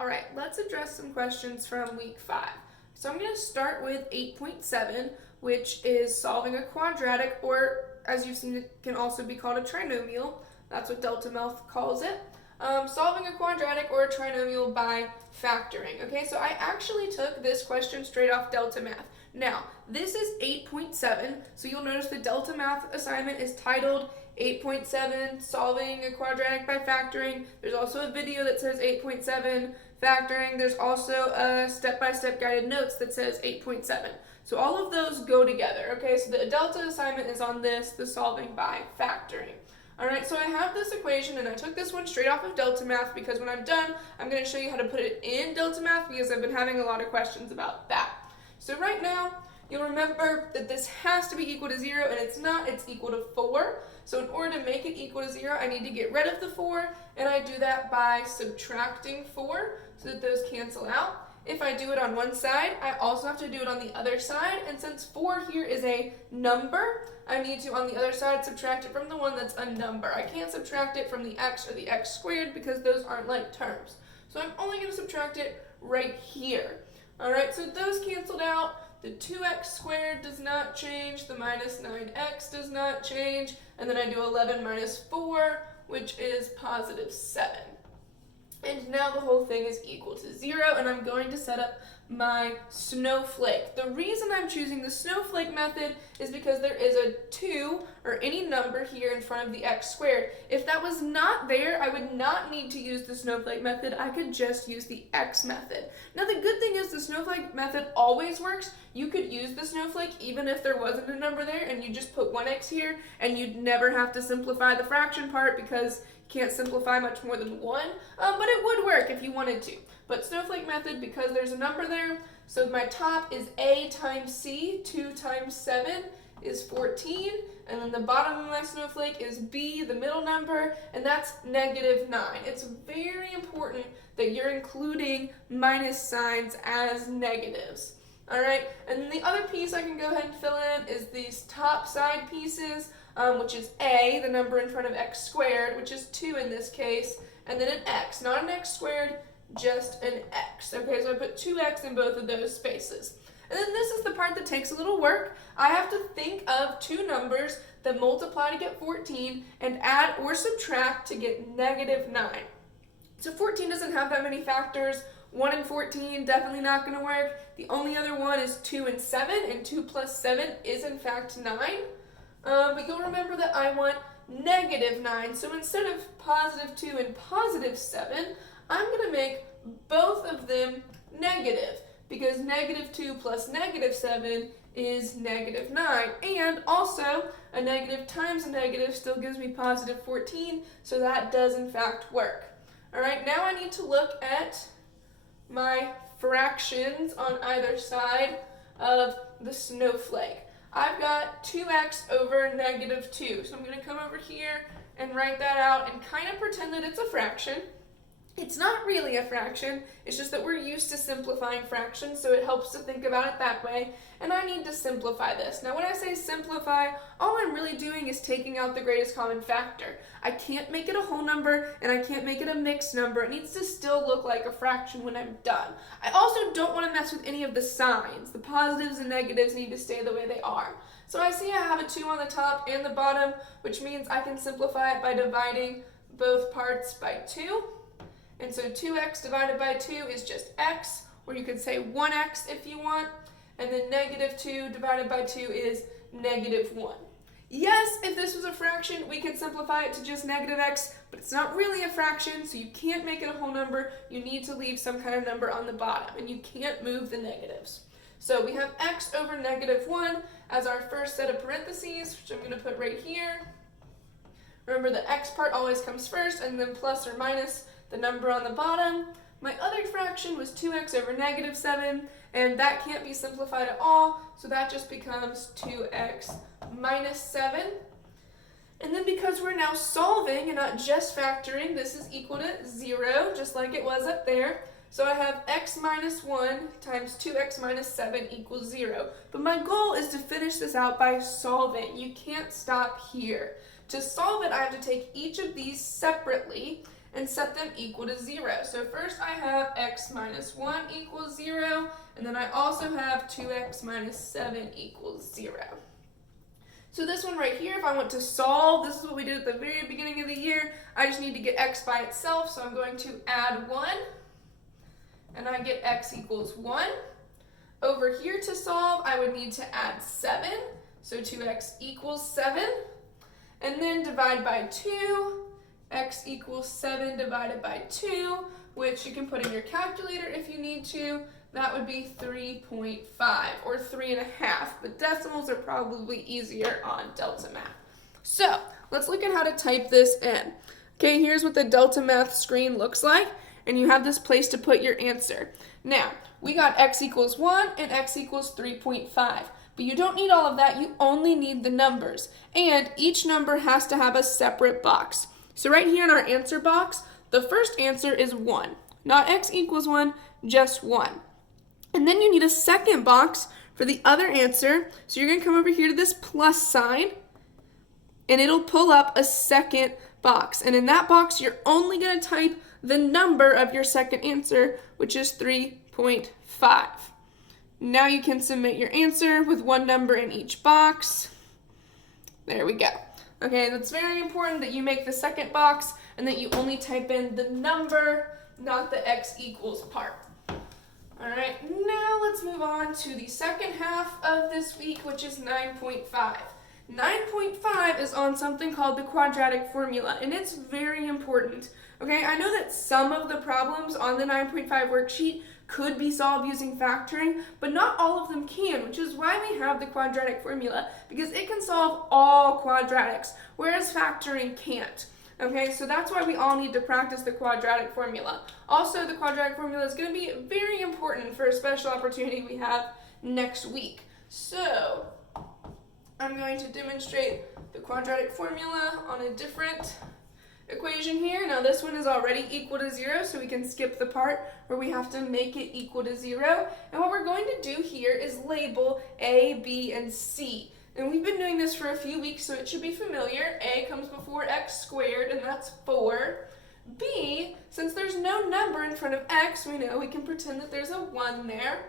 All right, let's address some questions from week 5. So I'm going to start with 8.7, which is solving a quadratic, or as you've seen, it can also be called a trinomial. That's what Delta Math calls it. Solving a quadratic or a trinomial by factoring. Okay, so I actually took this question straight off Delta Math. Now, this is 8.7, so you'll notice the Delta Math assignment is titled 8.7, solving a quadratic by factoring. There's also a video that says 8.7, factoring. There's also a step-by-step guided notes that says 8.7. So all of those go together, okay? So the Delta assignment is on this, the solving by factoring. All right, so I have this equation, and I took this one straight off of Delta Math because when I'm done, I'm going to show you how to put it in Delta Math because I've been having a lot of questions about that. So right now, you'll remember that this has to be equal to 0, and it's not. It's equal to 4. So in order to make it equal to 0, I need to get rid of the 4, and I do that by subtracting 4 so that those cancel out. If I do it on one side, I also have to do it on the other side, and since 4 here is a number, I need to, on the other side, subtract it from the one that's a number. I can't subtract it from the x or the x squared because those aren't like terms. So I'm only going to subtract it right here. All right, so those canceled out. The 2x squared does not change. The minus 9x does not change. And then I do 11 minus 4, which is positive 7. And now the whole thing is equal to 0, and I'm going to set up my snowflake. The reason I'm choosing the snowflake method is because there is a 2 or any number here in front of the x squared. If that was not there, I would not need to use the snowflake method. I could just use the x method. Now the good thing is the snowflake method always works. You could use the snowflake even if there wasn't a number there and you just put 1x here and you'd never have to simplify the fraction part because can't simplify much more than 1, but it would work if you wanted to. But snowflake method, because there's a number there, so my top is a times c, 2 times 7 is 14, and then the bottom of my snowflake is b, the middle number, and that's negative 9. It's very important that you're including minus signs as negatives. All right, and then the other piece I can go ahead and fill in is these top side pieces, which is a, the number in front of x squared, which is 2 in this case, and then an x, not an x squared, just an x. Okay, so I put 2x in both of those spaces. And then this is the part that takes a little work. I have to think of two numbers that multiply to get 14 and add or subtract to get negative 9. So 14 doesn't have that many factors. 1 and 14, definitely not going to work. The only other one is 2 and 7, and 2 plus 7 is in fact 9. But you'll remember that I want negative 9, so instead of positive 2 and positive 7, I'm going to make both of them negative, because negative 2 plus negative 7 is negative 9, and also a negative times a negative still gives me positive 14, so that does in fact work. All right, now I need to look at my fractions on either side of the snowflake. I've got 2x over negative 2. So I'm going to come over here and write that out and kind of pretend that it's a fraction. It's not really a fraction. It's just that we're used to simplifying fractions, so it helps to think about it that way. And I need to simplify this. Now when I say simplify, all I'm really doing is taking out the greatest common factor. I can't make it a whole number, and I can't make it a mixed number. It needs to still look like a fraction when I'm done. I also don't want to mess with any of the signs. The positives and negatives need to stay the way they are. So I see I have a 2 on the top and the bottom, which means I can simplify it by dividing both parts by 2. And so 2x divided by 2 is just x, or you could say 1x if you want. And then negative 2 divided by 2 is negative 1. Yes, if this was a fraction, we could simplify it to just negative x, but it's not really a fraction, so you can't make it a whole number. You need to leave some kind of number on the bottom, and you can't move the negatives. So we have x over negative 1 as our first set of parentheses, which I'm going to put right here. Remember, the x part always comes first, and then plus or minus the number on the bottom. My other fraction was 2x over negative 7, and that can't be simplified at all, so that just becomes 2x minus 7. And then because we're now solving and not just factoring, this is equal to 0, just like it was up there. So I have x minus 1 times 2x minus 7 equals 0. But my goal is to finish this out by solving. You can't stop here. To solve it, I have to take each of these separately and set them equal to 0. So first I have x minus 1 equals 0, and then I also have 2x minus 7 equals 0. So this one right here, if I want to solve, this is what we did at the very beginning of the year. I just need to get x by itself, so I'm going to add 1, and I get x equals 1. Over here to solve, I would need to add 7, so 2x equals 7, and then divide by 2, x equals 7 divided by 2, which you can put in your calculator if you need to. That would be 3.5 or 3.5, but decimals are probably easier on Delta Math. So let's look at how to type this in. Okay, here's what the Delta Math screen looks like, and you have this place to put your answer. Now, we got x equals 1 and x equals 3.5, but you don't need all of that, you only need the numbers, and each number has to have a separate box. So right here in our answer box, the first answer is 1, not x equals 1, just 1. And then you need a second box for the other answer. So you're going to come over here to this plus sign, and it'll pull up a second box. And in that box, you're only going to type the number of your second answer, which is 3.5. Now you can submit your answer with one number in each box. There we go. Okay, that's very important that you make the second box and that you only type in the number, not the x equals part. All right, now let's move on to the second half of this week, which is 9.5. 9.5 is on something called the quadratic formula, and it's very important. Okay, I know that some of the problems on the 9.5 worksheet could be solved using factoring, but not all of them can, which is why we have the quadratic formula, because it can solve all quadratics, whereas factoring can't. Okay, so that's why we all need to practice the quadratic formula. Also, the quadratic formula is going to be very important for a special opportunity we have next week. So, I'm going to demonstrate the quadratic formula on a different equation here. Now, this one is already equal to 0, so we can skip the part where we have to make it equal to 0. And what we're going to do here is label A, B, and C. And we've been doing this for a few weeks, so it should be familiar. A comes before x squared, and that's 4. B, since there's no number in front of x, we know we can pretend that there's a 1 there.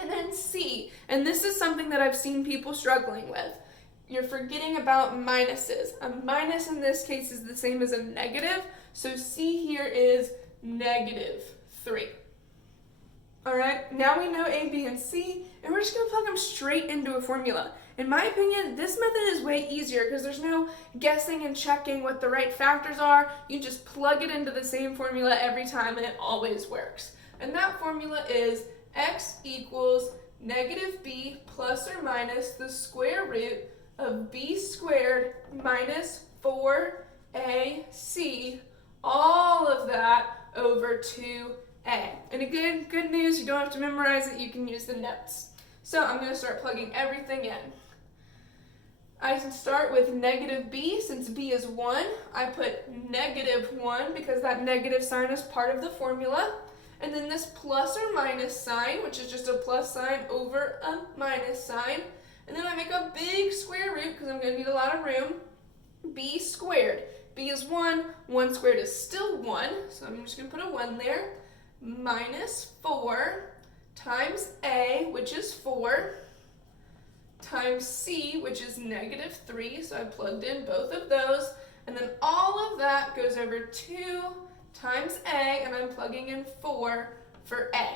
And then C, and this is something that I've seen people struggling with. You're forgetting about minuses. A minus in this case is the same as a negative, so C here is -3. All right, now we know A, B, and C, and we're just going to plug them straight into a formula. In my opinion, this method is way easier because there's no guessing and checking what the right factors are. You just plug it into the same formula every time and it always works. And that formula is x equals -b plus or minus the square root of b squared minus 4ac, all of that over 2a. And again, good news, you don't have to memorize it, you can use the notes. So I'm going to start plugging everything in. I can start with -b, since b is 1. I put -1 because that negative sign is part of the formula. And then this plus or minus sign, which is just a plus sign over a minus sign. And then I make a big square root because I'm going to need a lot of room. B squared. B is 1. 1 squared is still 1. So I'm just going to put a 1 there. Minus 4 times A, which is 4, times C, which is -3. So I plugged in both of those. And then all of that goes over 2 times A, and I'm plugging in 4 for A.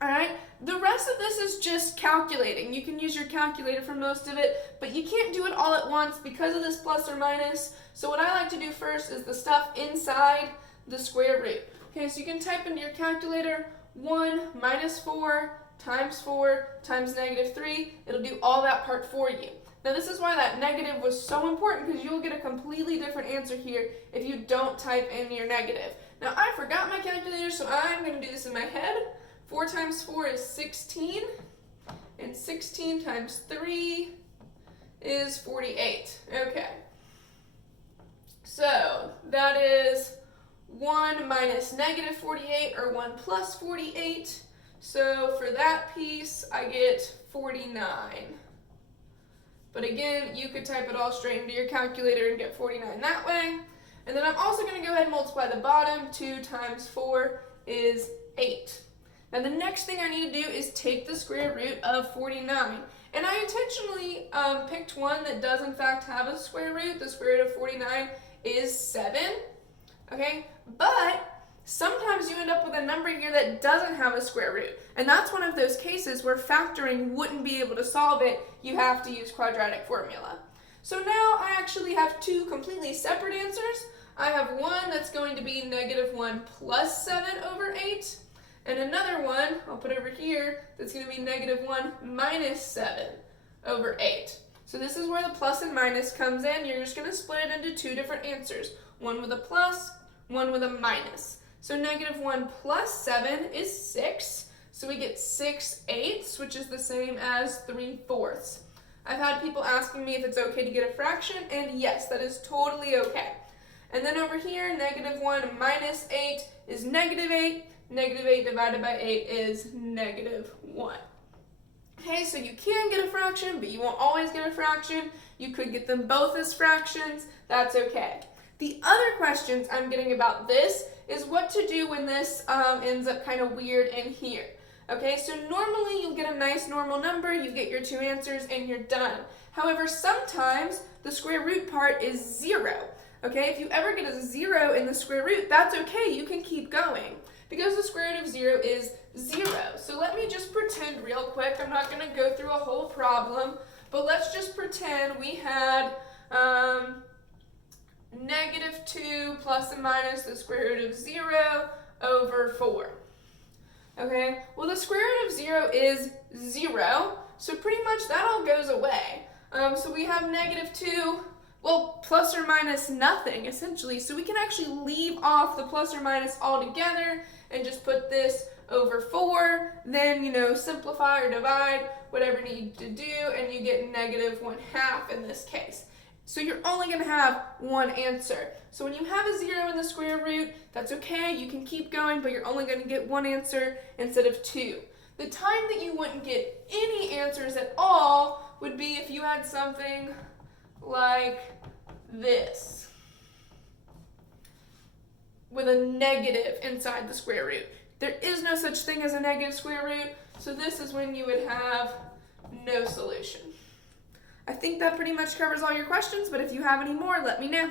All right, the rest of this is just calculating. You can use your calculator for most of it, but you can't do it all at once because of this plus or minus. So what I like to do first is the stuff inside the square root. Okay, so you can type into your calculator 1 minus 4 times -3. It'll do all that part for you. Now this is why that negative was so important, because you'll get a completely different answer here if you don't type in your negative. Now I forgot my calculator, so I'm going to do this in my head. 4 times 4 is 16, and 16 times 3 is 48. Okay. So that is 1 minus -48, or 1 plus 48. So for that piece, I get 49. But again, you could type it all straight into your calculator and get 49 that way. And then I'm also going to go ahead and multiply the bottom. 2 times 4 is 8. Now the next thing I need to do is take the square root of 49. And I intentionally picked one that does in fact have a square root. The square root of 49 is 7. Okay, but sometimes you end up with a number here that doesn't have a square root. And that's one of those cases where factoring wouldn't be able to solve it. You have to use quadratic formula. So now I actually have 2 completely separate answers. I have one that's going to be -1 plus 7 over 8. And another one, I'll put over here, that's going to be -1 minus 7 over 8. So this is where the plus and minus comes in. You're just going to split it into 2 different answers. One with a plus, one with a minus. So -1 plus 7 is 6. So we get 6/8, which is the same as 3/4. I've had people asking me if it's okay to get a fraction, and yes, that is totally okay. And then over here, -1 minus 8 is -8. -8 divided by 8 is -1. Okay, so you can get a fraction, but you won't always get a fraction. You could get them both as fractions. That's okay. The other questions I'm getting about this is what to do when this ends up kind of weird in here. Okay, so normally you'll get a nice normal number, you get your 2 answers, and you're done. However, sometimes the square root part is 0. Okay, if you ever get a 0 in the square root, that's okay, you can keep going. Because the square root of 0 is 0. So let me just pretend real quick, I'm not going to go through a whole problem, but let's just pretend we had -2 plus and minus the square root of 0 over 4. Okay, well the square root of 0 is 0, so pretty much that all goes away. So we have -2, well, plus or minus nothing, essentially. So we can actually leave off the plus or minus altogether and just put this over 4, then, simplify or divide, whatever you need to do, and you get -1/2 in this case. So you're only going to have one answer. So when you have a 0 in the square root, that's okay, you can keep going, but you're only going to get one answer instead of 2. The time that you wouldn't get any answers at all would be if you had something like this, with a negative inside the square root. There is no such thing as a negative square root, so this is when you would have no solution. I think that pretty much covers all your questions, but if you have any more, let me know.